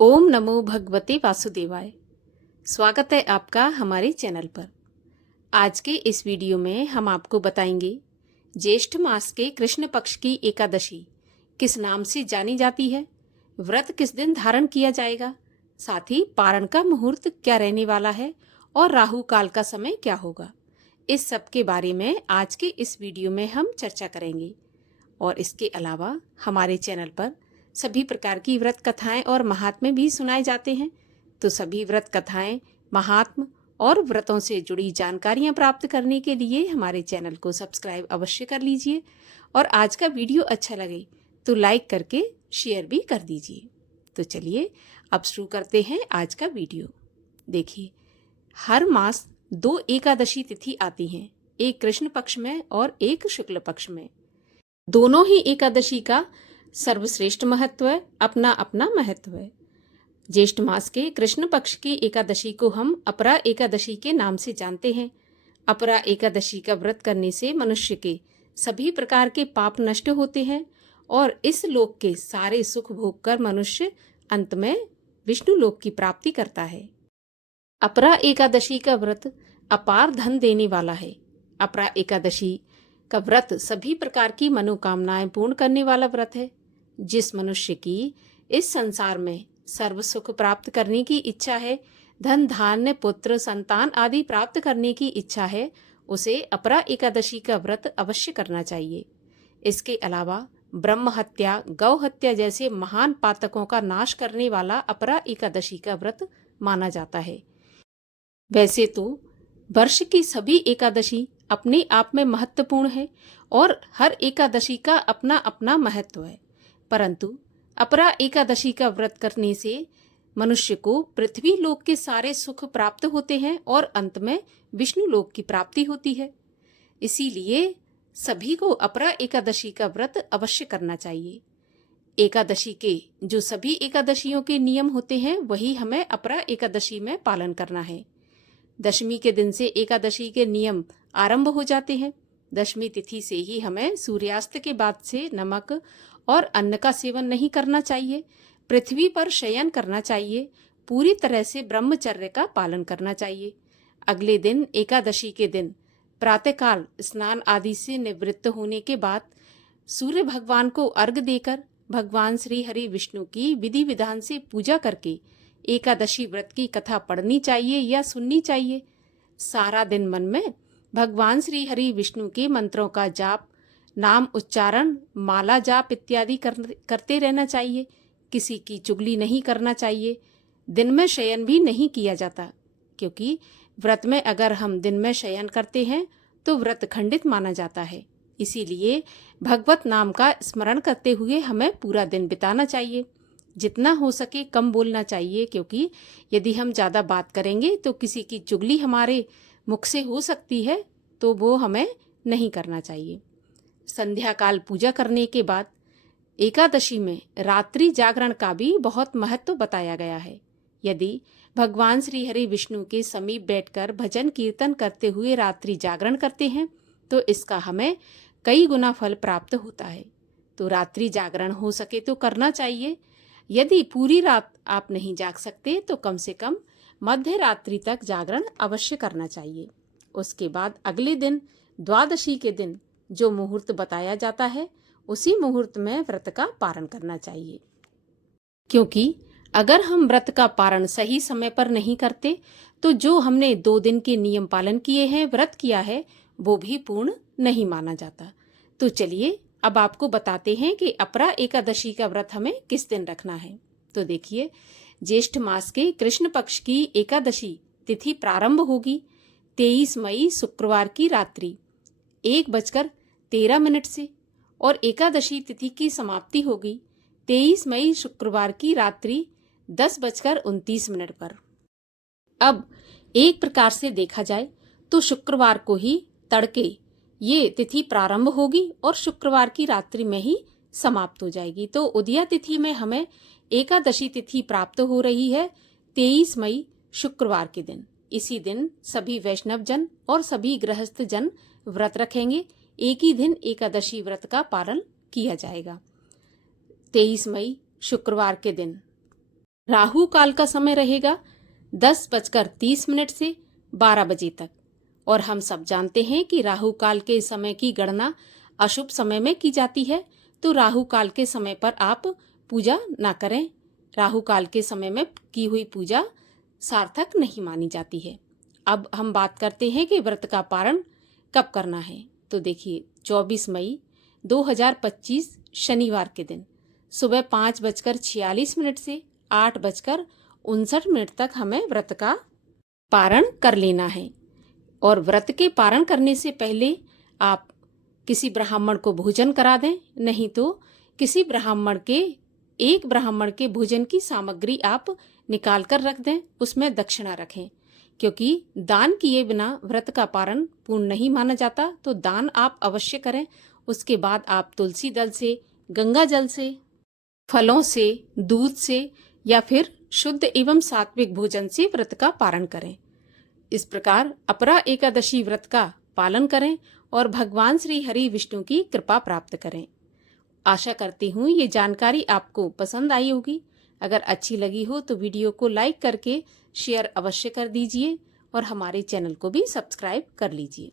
ओम नमो भगवते वासुदेवाय। स्वागत है आपका हमारे चैनल पर। आज के इस वीडियो में हम आपको बताएंगे ज्येष्ठ मास के कृष्ण पक्ष की एकादशी किस नाम से जानी जाती है, व्रत किस दिन धारण किया जाएगा, साथ ही पारण का मुहूर्त क्या रहने वाला है और राहु काल का समय क्या होगा। इस सब के बारे में आज के इस वीडियो में हम चर्चा करेंगे। और इसके अलावा हमारे चैनल पर सभी प्रकार की व्रत कथाएं और महात्म्य भी सुनाए जाते हैं। तो सभी व्रत कथाएं, महात्म्य और व्रतों से जुड़ी जानकारियां प्राप्त करने के लिए हमारे चैनल को सब्सक्राइब अवश्य कर लीजिए और आज का वीडियो अच्छा लगे तो लाइक करके शेयर भी कर दीजिए। तो चलिए अब शुरू करते हैं आज का वीडियो। देखिए, हर मास 2 एकादशी तिथि आती हैं, एक कृष्ण पक्ष में और एक शुक्ल पक्ष में। दोनों ही एकादशी का सर्वश्रेष्ठ महत्व है, अपना अपना महत्व है। ज्येष्ठ मास के कृष्ण पक्ष की एकादशी को हम अपरा एकादशी के नाम से जानते हैं। अपरा एकादशी का व्रत करने से मनुष्य के सभी प्रकार के पाप नष्ट होते हैं और इस लोक के सारे सुख भोग कर मनुष्य अंत में विष्णु लोक की प्राप्ति करता है। अपरा एकादशी का व्रत अपार धन देने वाला है। अपरा एकादशी का व्रत सभी प्रकार की मनोकामनाएं पूर्ण करने वाला व्रत है। जिस मनुष्य की इस संसार में सर्व सुख प्राप्त करने की इच्छा है, धन धान्य पुत्र संतान आदि प्राप्त करने की इच्छा है, उसे अपरा एकादशी का व्रत अवश्य करना चाहिए। इसके अलावा ब्रह्म हत्या, गौ हत्या जैसे महान पातकों का नाश करने वाला अपरा एकादशी का व्रत माना जाता है। वैसे तो वर्ष की सभी एकादशी अपने आप में महत्वपूर्ण है और हर एकादशी का अपना अपना महत्व है, परंतु अपरा एकादशी का व्रत करने से मनुष्य को पृथ्वी लोक के सारे सुख प्राप्त होते हैं और अंत में विष्णु लोक की प्राप्ति होती है। इसीलिए सभी को अपरा एकादशी का व्रत अवश्य करना चाहिए। एकादशी के जो सभी एकादशियों के नियम होते हैं वही हमें अपरा एकादशी में पालन करना है। दशमी के दिन से एकादशी के नियम आरंभ हो जाते हैं। दशमी तिथि से ही हमें सूर्यास्त के बाद से नमक और अन्न का सेवन नहीं करना चाहिए, पृथ्वी पर शयन करना चाहिए, पूरी तरह से ब्रह्मचर्य का पालन करना चाहिए। अगले दिन एकादशी के दिन प्रातःकाल स्नान आदि से निवृत्त होने के बाद सूर्य भगवान को अर्घ्य देकर भगवान श्री हरि विष्णु की विधि विधान से पूजा करके एकादशी व्रत की कथा पढ़नी चाहिए या सुननी चाहिए। सारा दिन मन में भगवान श्री हरि विष्णु के मंत्रों का जाप, नाम उच्चारण, माला जाप इत्यादि करते रहना चाहिए। किसी की चुगली नहीं करना चाहिए। दिन में शयन भी नहीं किया जाता, क्योंकि व्रत में अगर हम दिन में शयन करते हैं तो व्रत खंडित माना जाता है। इसीलिए भगवत नाम का स्मरण करते हुए हमें पूरा दिन बिताना चाहिए। जितना हो सके कम बोलना चाहिए, क्योंकि यदि हम ज़्यादा बात करेंगे तो किसी की चुगली हमारे मुख से हो सकती है, तो वो हमें नहीं करना चाहिए। संध्या काल पूजा करने के बाद एकादशी में रात्रि जागरण का भी बहुत महत्व बताया गया है। यदि भगवान श्री हरि विष्णु के समीप बैठकर भजन कीर्तन करते हुए रात्रि जागरण करते हैं तो इसका हमें कई गुना फल प्राप्त होता है। तो रात्रि जागरण हो सके तो करना चाहिए। यदि पूरी रात आप नहीं जाग सकते तो कम से कम मध्य रात्रि तक जागरण अवश्य करना चाहिए। उसके बाद अगले दिन द्वादशी के दिन जो मुहूर्त बताया जाता है उसी मुहूर्त में व्रत का पारण करना चाहिए, क्योंकि अगर हम व्रत का पारण सही समय पर नहीं करते तो जो हमने 2 दिन के नियम पालन किए हैं, व्रत किया है, वो भी पूर्ण नहीं माना जाता। तो चलिए अब आपको बताते हैं कि अपरा एकादशी का व्रत हमें किस दिन रखना है। तो देखिए, ज्येष्ठ मास के कृष्ण पक्ष की एकादशी तिथि प्रारंभ होगी 23 मई शुक्रवार की रात्रि 1:13 से और एकादशी तिथि की समाप्ति होगी 23 मई शुक्रवार की रात्रि 10:29 पर। अब एक प्रकार से देखा जाए तो शुक्रवार को ही तड़के ये तिथि प्रारंभ होगी और शुक्रवार की रात्रि में ही समाप्त हो जाएगी। तो उदया तिथि में हमें एकादशी तिथि प्राप्त हो रही है 23 मई शुक्रवार के दिन। इसी दिन सभी वैष्णव जन और सभी गृहस्थ जन व्रत रखेंगे। एक ही दिन एकादशी व्रत का पालन किया जाएगा 23 मई शुक्रवार के दिन। राहु काल का समय रहेगा 10:30 से 12 बजे तक। और हम सब जानते हैं कि राहु काल के समय की गणना अशुभ समय में की जाती है, तो राहु काल के समय पर आप पूजा ना करें। राहु काल के समय में की हुई पूजा सार्थक नहीं मानी जाती है। अब हम बात करते हैं कि व्रत का पारण कब करना है। तो देखिए 24 मई 2025 शनिवार के दिन सुबह 5:46 से 8:59 तक हमें व्रत का पारण कर लेना है। और व्रत के पारण करने से पहले आप किसी ब्राह्मण को भोजन करा दें, नहीं तो किसी एक ब्राह्मण के भोजन की सामग्री आप निकाल कर रख दें, उसमें दक्षिणा रखें, क्योंकि दान किए बिना व्रत का पारण पूर्ण नहीं माना जाता। तो दान आप अवश्य करें। उसके बाद आप तुलसी दल से, गंगा जल से, फलों से, दूध से या फिर शुद्ध एवं सात्विक भोजन से व्रत का पारण करें। इस प्रकार अपरा एकादशी व्रत का पालन करें और भगवान श्री हरि विष्णु की कृपा प्राप्त करें। आशा करती हूँ ये जानकारी आपको पसंद आई होगी। अगर अच्छी लगी हो तो वीडियो को लाइक करके शेयर अवश्य कर दीजिए और हमारे चैनल को भी सब्सक्राइब कर लीजिए।